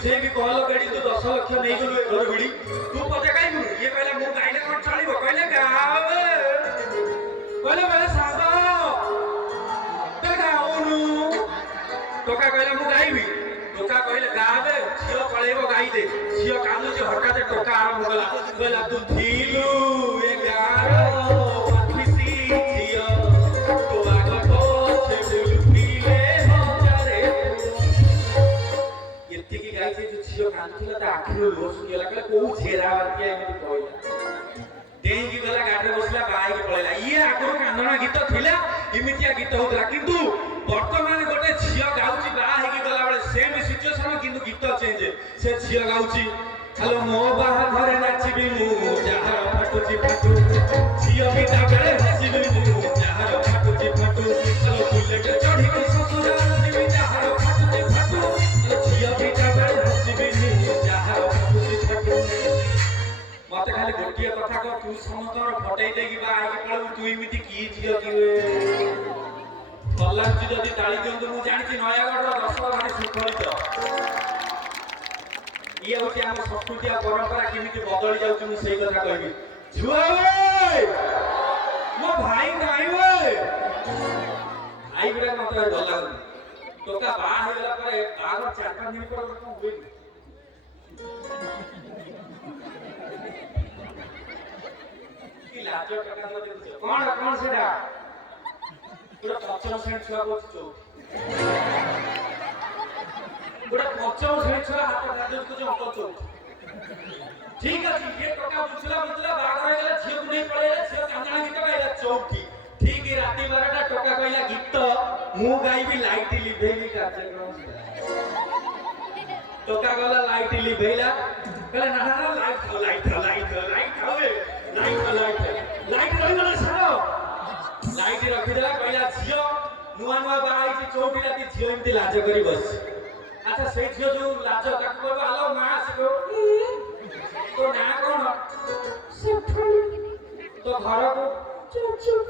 बुझेबी कहलो बेड़ी तू 10 लाख नहीं गलु ए घर बिड़ी तू पते काई ये कहले मु गाइले कोन चलिबो कहले गाव कहले बेले सासा ते गाउनु टोका कहले मु गाइबी टोका कहले गावे झियो पळेबो गाई दे झियो कालु जे हरकाते टोका आरंभ गला कहला तू थीलु ए गारो पाखिसी झियो तो आगो तो से बुलुपीले हजारे एतिकी गाई से जो झियो कांथिला ता आखिरो लोस गेला कहले को छेरा बातिया एमति कहला देही गला गाडे बसला बाई के पळेला ये आगो कांदना गीत थिला इमितिया गीत होतला किंतु वर्तमान गोटे झियो गाउची बा हेकी गला बेले सेम सिचुएशन किंतु गीत चेंज से झियो गाउची हेलो मो बाहा घरे नाचिबी मु जहार फाटुची फाटू झियो बिता बेले हसिबी मु जहार फाटुची फाटू हेलो बुलेट चढ़ी के ससुरा निबी जहार फाटुची फाटू हेलो झियो बिता बेले हसिबी मु जहार फाटुची फाटू मते खाली गोटिए कथा को तू समतर फटै देगी बा आगे पळू तू इमिति की झियो की कल्लाची जदि ताली दियंतु मु जानिछि नयागढ़ दशवा भारी सुखलित ये होती हम संस्कृति आ परंपरा केमिति बदली जाउछि मु सेही कथा कहबी झुआ ओए मो भाई गाई ओए आई बिरा मते डर लागल टोका बा हे गेला परे आगर 4-5 दिन पर कोन होई की लाजो टका न देखु कोन सेडा पूरा 50 सेंट छुआ बोलछो पूरा 50 सेंट छुआ हाथ कादे को जो अंकल चो ठीक अछि ये टका बुझला बाग हो गेला झियो नहीं पळेला झियो कांदना गीत गाइला चौकी ठीक ही राती 12टा टका कहला गीत मु गाइबी लाइट लिभेली कार्यक्रम टका गला लाइट लिभेला कहला ना लाइट हवे लाइट रही गला सारो लाइट रखिदेला कहला झियो नुआ नुआ बाई छी चौकी राती झियो इमति लाज करी बस अच्छा से झियो जो लाज ताको कहबो आलो मां से तो ना कोन तो घर को चुप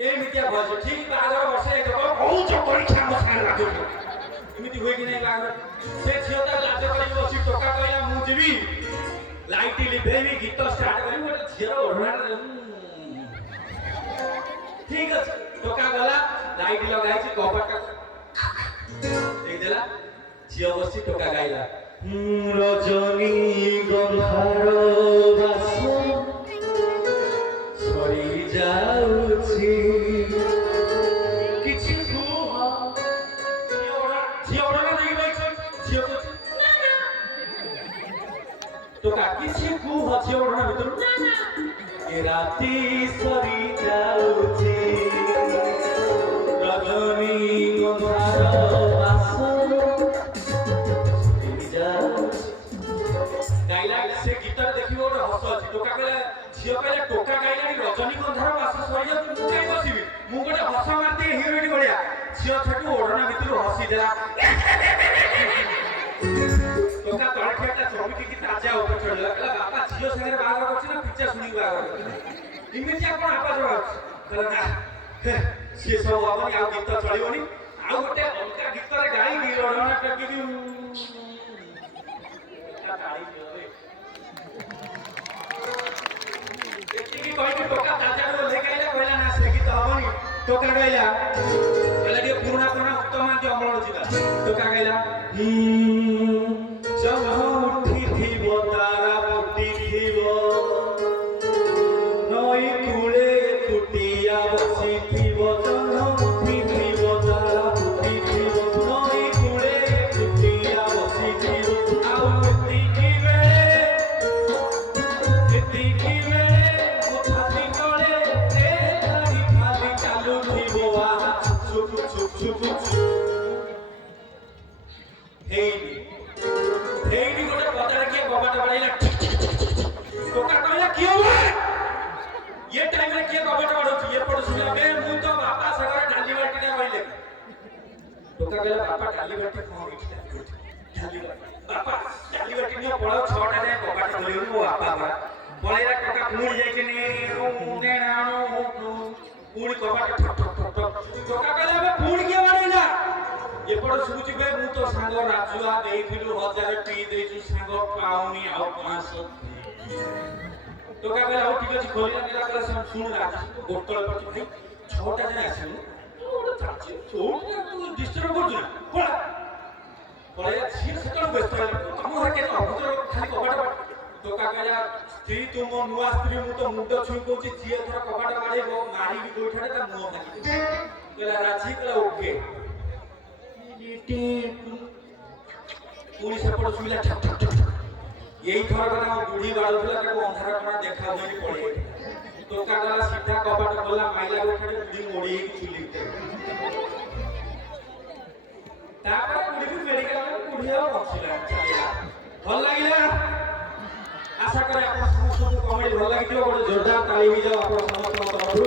ए मितिया भज ठीक बागर बसे देखो बहुत परीक्षा मसाला लागो इमति होई कि नहीं बागर से झियो ता लाज करी बसी टोका कहला मु जीवी लाइट लिभेबी गीत स्टार्ट करी मोर झियो ओढना ठीक है टोका गला लाइट लगाई छी कपटा देख देला झियो बसी टोका गाइला रजनी गंधार बास सरी जाउछि किछि कुह झियो ओढना नहीं बैठ झियो टोका किछि कुह झियो ओढना भितर ए राती सरी जाउछि रजनी गंधार बास गाइला से गीतर देखिबो रे हस अछि टोका कहले झियो कहले टोका गाइला रजनी गंधार बास सरी जाउछि मु काई बसिबी मु गोटे हस मारती हिरोइन भलिया झियो छटू ओढना भितर हसी देला टोका तळे ठेटा चमिकी की ताजा ऊपर चढ़ला कहला बापा झियो संगे बागर करछि ना पिक्चर सुनी बागर इमिति आपण आवाज होछ कहला ना से सब अपन आ गीत चलिबोनी आ गोटे अलका गीत रे गाई दी ओढना टकी की गाई रे एतिकी कोइ के टोका ताजा रो ले गाइला कहला ना से गीत हबनी टोका गाइला कहला रे पुराना उत्तम के अमल जिला टोका गाइला जब उठी थी वो तारा बुटी थी वो नई कूले कुटिया बसी थी वो जब उठी थी वो तारा बुटी थी वो नई कूले कुटिया बसी थी वो आओ एतिकी वे मुठाती तले रे तारी खाली चालू थी वो आ चुप चुप चुप हेई गोटे पतार के कबाट बड़ाइला टोका कहला कियो ये टाइम रे के कबाट बड़ौची ये पड़ोसिया बे मु तो बापा सगर डाली बाटी ने कहले टोका कहला बापा डाली बाटी कोन डाली बापा डाली बाटी ने पळो 6टा रे कबाट धरियो मो बापा पळेला टोका मुड़ी जाय के ने ने नानो पूरी कबाट ठक ठक ठक टोका कहला बे पूरी के बड़ाइला ये पड़ो सुची बे मु तो सांग ରାଜୁଆ ଦେଇଥିଲୁ 1000 ପିଇ ଦେଇଛୁ ସାଙ୍ଗ ପାଉନି ଆଉ 500 ଟଙ୍କା କହିଲା ହଉ ଠିକ ଅଛି ଖୋଲିଲା ନେଲା କହିଲା ଶୁଣୁ ରାଜୁ ବୋତଲ କରିଛୁ ଭାଇ 6ଟା ଯାଏ ଆସିବୁ ଗୋଟେ ଚାଚି ଚୋଉଠି ତୁ ଡିଷ୍ଟର୍ବ କରୁଛୁ ନା ପଳେଇ ଝିଅ ସେତେବେଳେ ବ୍ୟସ୍ତ ହେଲା ତମ ଘରେ କେତେ ଅଭଦ୍ର ଖାଲି କବାଟ ଟଙ୍କା କହିଲା ସ୍ତ୍ରୀ ତୁ ମୋ ନୂଆ ସ୍ତ୍ରୀ ମୁଁ ତ ମୁଣ୍ଡ ଛୁଇଁ କହୁଛି ଝିଅ ଥର କବାଟ ବାଡ଼େଇବ ମାରିବି ଗୋଇଠାରେ ତା ମୁହଁ ଭାଙ୍ଗି କହିଲା ରାଜି କହିଲା ଓକେ ପୁଣି ସେପଟ ଶୁଣିଲା ଠକ୍ ଠକ୍ ଠକ୍ ଏଇ ଥର କଥା ମୋ ବୁଢୀ ବାଡୁଥିଲା ତାକୁ ଅନ୍ଧାର କଣା ଦେଖା ହୁଏନି ପଳେଇ ଟଙ୍କା ଗଲା ସିଧା କବାଟ ଖୋଲା ମାଇଲା ଗୋଠାରେ ବୁଢୀ ମୋଡି ହେଇକି ଚୁଲି ତାପରେ ବୁଢୀକୁ ମେଡିକାଲ ବୁଢୀ ଆଉ ବଞ୍ଚିଲା ଭଲ ଲାଗିଲା ଆଶା କରେ ଆପଣ ସମସ୍ତଙ୍କୁ କମେଡି ଭଲ ଲାଗିଥିବ ଗୋଟେ ଜୋରଦାର ତାଳି ହେଇଯାଉ ଆପଣ ସମସ୍ତଙ୍କ ତରଫରୁ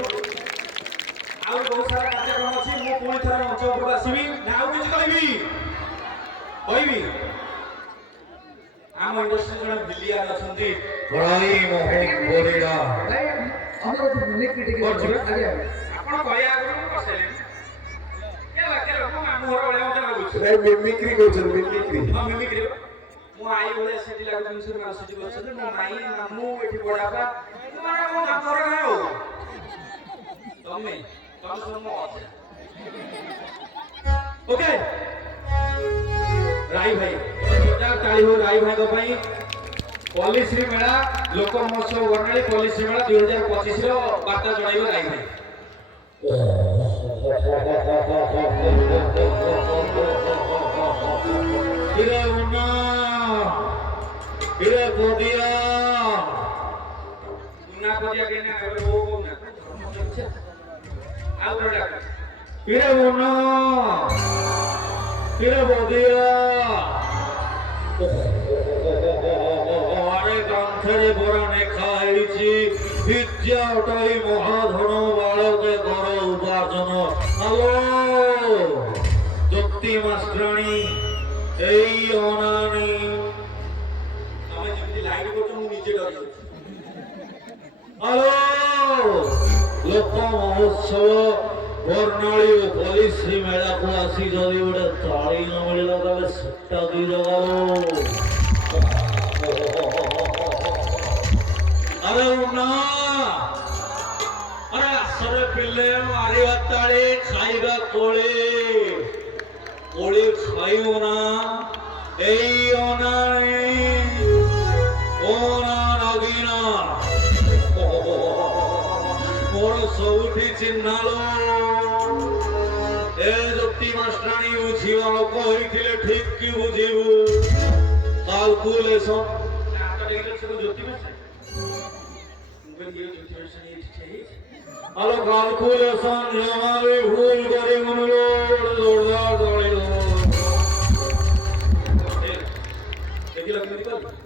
ଆଉ ବହୁତ ସାରା କାର୍ଯ୍ୟକ୍ରମ ଅଛି ମୁଁ ପୁଣି ଥରେ ମଞ୍ଚ ଉପରକୁ ଆସିବି ନା ଆଉ କିଛି କହିବି ଆମ ଇଣ୍ଡଷ୍ଟ୍ରି ଜଣେ ଭିଲିଆନ ଅଛନ୍ତି ବଡ଼ାଇ ମୋହନ ପରିଡ଼ା ଆମର ତ ମିମିକ୍ରି ଟିକେ କରୁଛୁ ଆଜ୍ଞା ଆପଣ କହିବା ଆଗରୁ ମୁଁ କରିସାରିଲିଣି ମୋ ମାମୁଁ ଘର ଭଳିଆ ମତେ ଲାଗୁଛି ନାଇଁ ମିମିକ୍ରି କରୁଛନ୍ତି ମିମିକ୍ରି ହଁ ମିମିକ୍ରି ମୋ ଆଈ ଭଳିଆ ସେଠି ଲାଗୁଛି ମିଶିକି ମାସୁଛି ବସୁଛନ୍ତି ମୋ ମାଇଁ ମାମୁଁ ଏଠି ବଡ଼ାପା ମାନେ ମୋ ମାମୁଁ ଘର ଗାଁ ଆଉ ତମେ ସବୁ ମୋ ଅଜା ଓକେ ରାଇ ଭାଇ ତାଳି ହଉ ରାଇ ଭାଇଙ୍କ ପାଇଁ ପଲ୍ଲୀଶ୍ରୀ ମେଳା ଲୋକ ମହୋତ୍ସବ ବର୍ଣ୍ଣାଳୀ ପଲ୍ଲୀଶ୍ରୀ ମେଳା 2025 ର ବାର୍ତ୍ତା ଜଣାଇବ ରାଇ ଭାଇ ଇରେ ମୁନା ଇରେ ବଦିଆ ମୁନା ପଦିଆ କେନା ଏବେ ବୋଉ କହୁନା ଆଉ ଗୋଟେ ଡାକ ଇରେ ମୁନା ଇରେ ବଦିଆ আরে কান্থেরে বড় লেখা হয়েছি বিদ্যা ওটাই মহাধন বালকে কর উপার্জন হ্যালো জ্যোতি মাস্টারাণী এই অনানি ତମେ ଯେମିତି ଲାଇଟ୍ କରୁଛ ମୁଁ ନିଜେ ଡରି ଯାଉଛି হ্যালো লোক মহোৎসব বর্ণালী ও পলিশ্রী মেলাକୁ আসি যদি ଗୋଟେ তাଳି ନ ମିଳିଲା ତାହେଲେ ସେଟା ଦେଇ ଦବ अरे उन्ना अरे असरे पिल्ले मारिवा ताळी खाइबा कोळी खाइबो ना এই অনানি ওনা নগিনা মোর সৌঠি চিহ্নালো এ জ্যোতি মাস্টারাণী বুঝিবা লোক হইଥିଲେ ঠিক কি বুঝিবু ক্যালকুলেশন ହାତ ଦେଖିଲେ ସବୁ ଜ୍ୟୋତି ମାସ ମୁଁ କହିଲି ଇଏ ଜ୍ୟୋତି ମାସ ଏଠି ଠିଆ ହେଇଛି আলো ক্যালকুলেশন জমাবি ভুল করে মনোলোড জোরদার